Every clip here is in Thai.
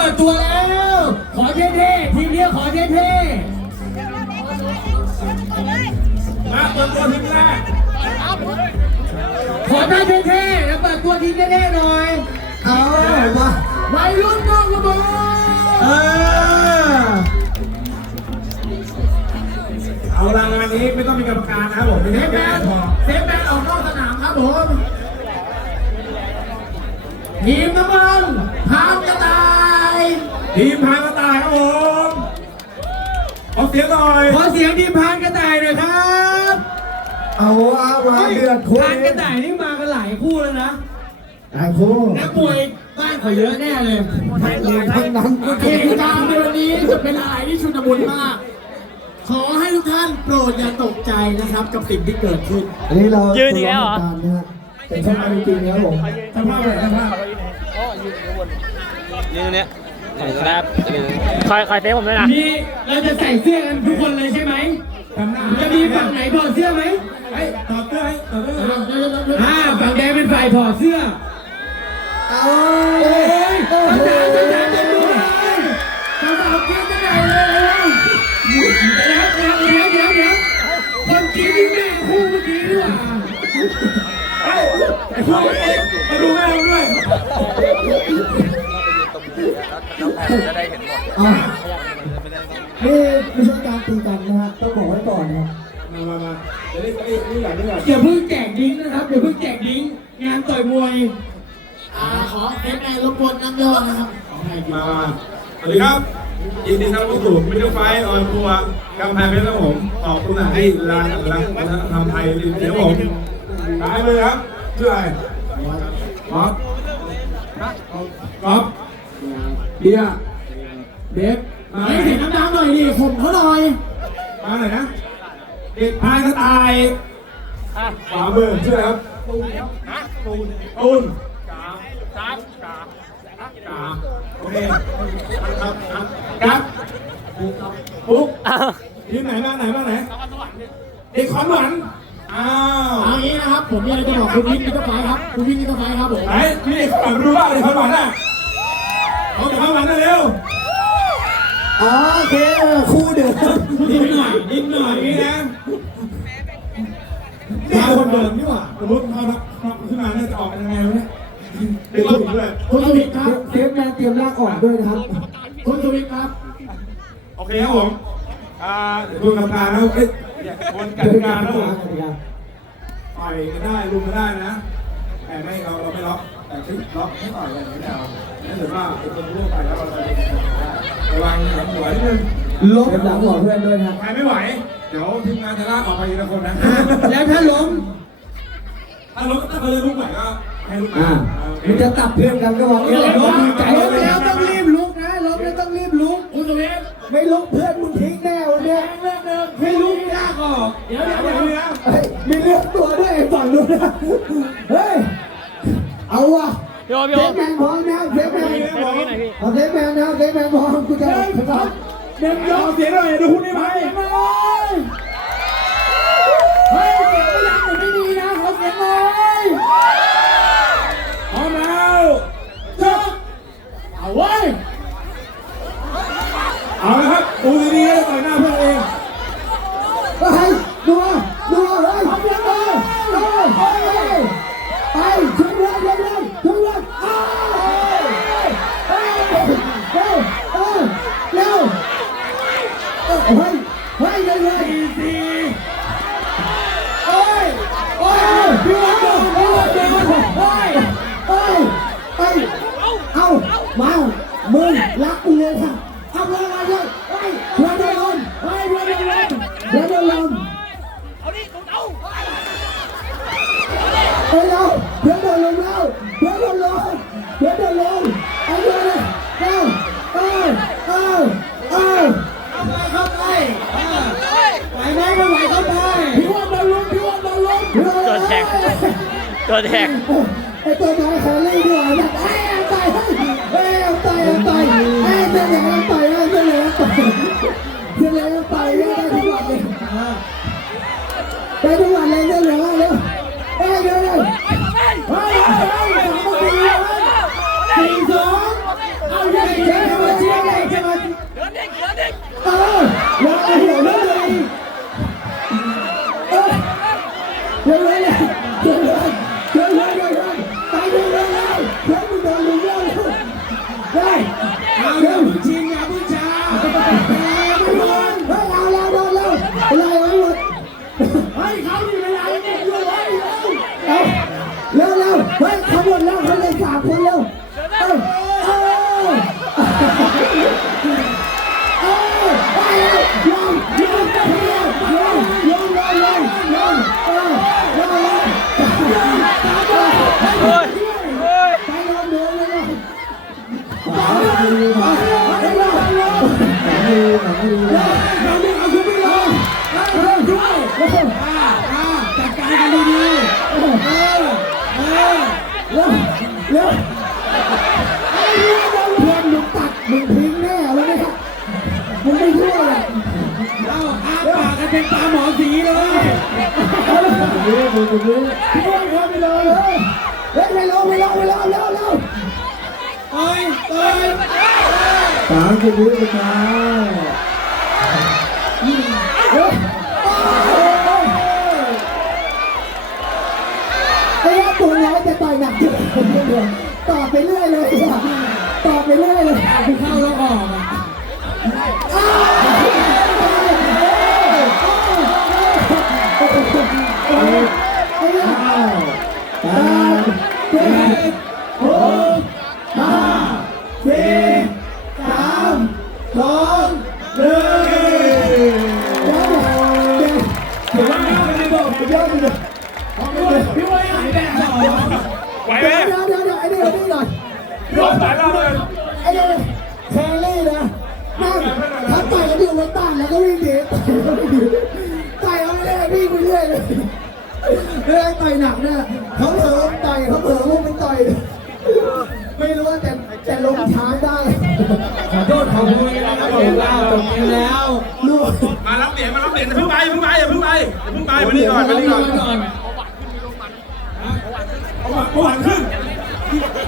ปิดตัวแล้ว ขอเท่ๆทีมเนี้ยขอเท่มาเปิดตัวทีมแรกๆขอท่าเท่ๆแล้วเปิดตัวทีมเท่ๆหน่อยเอามาวัยรุ่นนอกระเบิดเออเอาละงานนี้ไม่ต้องมีกรรมการนะครับผมไม่เซใช่ฟแมแค่นพอเซฟแมนออกนอกสนามครับผมทีมน้ำมันพามกระต่าย ทีมพายกระต่ายครับผมขอเสียงหน่อยขอเสียงทีมพานกระต่ายหน่อยครับเอาว่ามาเดือดคู่พานกระต่ายนี่มากันหลายคู่แล้วนะไอ้คู่นักมวยบ้านเขาเยอะแน่เลยทั้งเอกทั้งนั้นก็เหตุการณ์ในวันนี้จะเป็นอะไรที่ชุนมุนมาก ขอให้ทุกท่านโปรดอย่าตกใจนะครับ กับสิ่งที่เกิดขึ้นอันนี้เรายืนอีกแล้วเหรอการนะฮะเป็นช่องจริงๆนะครับผมทำภาพเลยทำภาพยืนเนี้ย ครับคอยคอยเซฟผมด้วยนะมีเราจะใส่เสื้อกันทุกคนเลยใช่ไหมทำหน้าจะมีฝั่งไหนถอดเสื้อไหมเฮ้ยถอดเสื้อให้ถอดเสื้อให้อ่าฝั่งแดงเป็นฝ่ายถอดเสื้อเอาโอ้ยจ้าจ้าจ้าจ้าจ้าดูเลยสาวสาวเกลียดกันใหญ่เลยเดี๋ยวเดี๋ยวเดี๋ยวเดี๋ยวเดี๋ยวคนจีนนี่แม่คู่เมื่อกี้ดีกว่าเฮ้ยไอ้พวกเอ็กมาดูแม่ผมด้วย เอานี่ไม่ใช่การตีกันนะฮะต้องบอกไว้ก่อนนะครับมามามาเดี๋ยวนี้ไอ้นี่หลังนี่หลังอย่าเพิ่งแจกดิ้งนะครับอย่าเพิ่งแจกดิ้งงานต่อยมวยอ่าขอเอฟแอรบกวนน้ำย่อนะครับขอให้ดีมา มาสวัสดีครับ ยินดีต้อนรับสู่มิดเดิลไฟออนทัวร์กำแพงเพชรครับผมขอบคุณที่ร้านร้านวัฒนธรรมไทยเดี๋ยวผมตายเลยครับชื่ออะไรก๊อฟก๊อฟ เบียร์เด็กมาให้เสียงน้ำๆหน่อยดิข่มเขาหน่อยมาหน่อยนะเด็กพายกระต่ายขวามือชื่ออะไรครับตูนตูนกาครับกาโอเคครับครับครับปุ๊บทีมไหนมาไหนมาไหนเด็กขอนหวานอ้าวเอางี้นะครับผมมีอะไรจะบอกคุณวินมิตรไฟครับคุณวินมิตรไฟครับผมไหนพี่เด็กขอนหวานมาดูว่าเด็กขอนหวานน่ะ เอาเด็กขอนหวานน่ะเร็วอ๋อโอเคคู่เดือดนิดหน่อยนิดหน่อยอย่างนี้นะนี่คนเดิมนี่หว่าสมมติเขาทับขึ้นมาเนี่ยจะออกยังไงวะเนี่ยเด็กคนด้วยคุณสวิทย์ครับเซฟแมนเตรียมลากออกด้วยนะครับคุณสวิทย์ครับ โอเคครับผมอ่าดูกรรมการนะเอ้ยคนกติกานะผมต่อยกันได้ลุมกันได้นะแต่ไม่เราเราไม่ล็อก แต่ที่ล็อกให้ต่อยกันไม่เอาถ้าเกิดว่าไอ้คนร่วงไปแล้วเราจะระวังหลังหัวนิดนึงลบหลังหัวเพื่อนด้วยนะใครไม่ไหว เดี๋ยวทีมงานจะลากออกไปทีละคนนะแล้วถ้าล้มถ้าล้มถ้าเขาจะลุกไหวก็ให้ลุกอ่ามาโอเคมันจะตับเพื่อนกันก็บอกเนี่ยล้มดีใจล้มเลยแล้วต้องรีบลุกนะล้มแล้วต้องรีบลุกคุณสวิทย์ไม่ลุกเพื่อนมึงทิ้งแน่วันเนี้ยเรื่องหนึ่งให้ลุกยากออกเดี๋ยวเดี๋ยวเดี๋เดี๋ยยววเดี๋ยวเฮ้ยมีเลือกตัวด้วยไอ้ฝั่งนู้นนะ มกูจะพร้อมเดี๋ยวเอาเสียงหน่อยดูคุณได้ไหมเฮ้ยเสียงไม่ดังหรือไม่ดีนะขอเสียงหน่อยพร้อมแล้วจบเอาไว้เอาละครับดูดีๆต่อยหน้าเพื่อน เฮ้ยเฮ้ยเร็วเร็ว ตัวแทงไอตัวน้อยแคลรี่ด้วยนะไอ้ตายเฮ้ยเอาตายเอาตายไอ้เจ้าเหลือตายไอ้เจ้าเหลือตายเจ้าเหลือตายได้ทุกวันเลยได้ทุกวันเลยเจ้าเหลือเร็วเฮ้ยเร็วเร็วเฮ้ยเฮ้ยสามนาทีสี่สองเอาเยอะเจ๊เยเจ๊อะ เเป็นตาหมอสีเลยพี่อ้วนเข้าไปเลยเฮ้ยไปลงไปลงไปลงเร็วเร็วเอ้ยเอ้ยสามสิบวิสุดท้ายเฮ้ยไอ้ยักษ์ตัวน้อยแต่ต่อยหนักอยู่ต่อไปเรื่อยเลยต่อไปเรื่อยเลยเข้าแล้วออก ไปบอกเดี๋ยวเลยพี่ว่าหายแบบสองไหวไหมเดี๋ยวเดี๋ยวเดี๋ยวไอ้นี่ไอ้นี่หน่อยโดสายเราเลยไอ้นี่แคลรี่นะนั่งถ้าต่อยกันอยู่ไว้ต้านแล้วก็วิ่งหนีต่อยเอาไม่ได้วิ่งไปเรื่อยเลยเรื่องต่อยหนักเนี่ยเขาเผลอต่อยเขาเผลอลูกไปต่อยไม่รู้ว่าแต่แต่ลงช้าได้ขอโทษขอโทษนะครับผมลาจบไปแล้วลูกมารับเหรียญมารับเหรียญอย่าเพิ่งไปอย่าเพิ่งไปอย่าเพิ่งไป มานี่ก่อนมานี่ก่อนเอาหวังเอาหวังขึ้น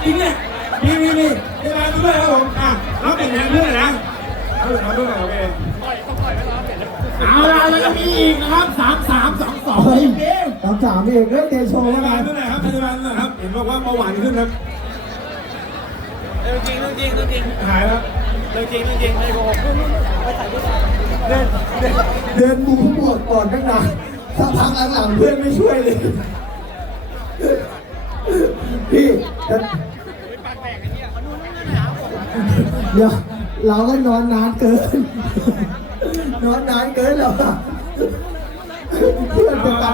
จริงเนี่ยมีมีมีเวมาด้วยครับผมอะรับเหรียญแทนเพื่อนนะเอาเหรียญมาด้วยโอเคเอาละแล้วก็มีอีกนะครับสามสามสองสองเกมสามสามเองเล่นเกมโชว์พแล้วยาบากัลนด้วยนะครับพยาบาลนะครับ เห็นบอกว่าเบาหวานขึ้นครับเรื่องจริงเรื่องจริงเรื่องจริงหายแล้วเรื่องจริงเรื่องจริงไม่โกหกเดินเดินมูหมดก่อนตั้งนาน สักพักหลังๆเพื่อนไม่ช่วยเลย พี่จะเดี๋ยวเราก็นอนนานเกิน นอนนานเกินแล้วอะเพื่อนจะตาย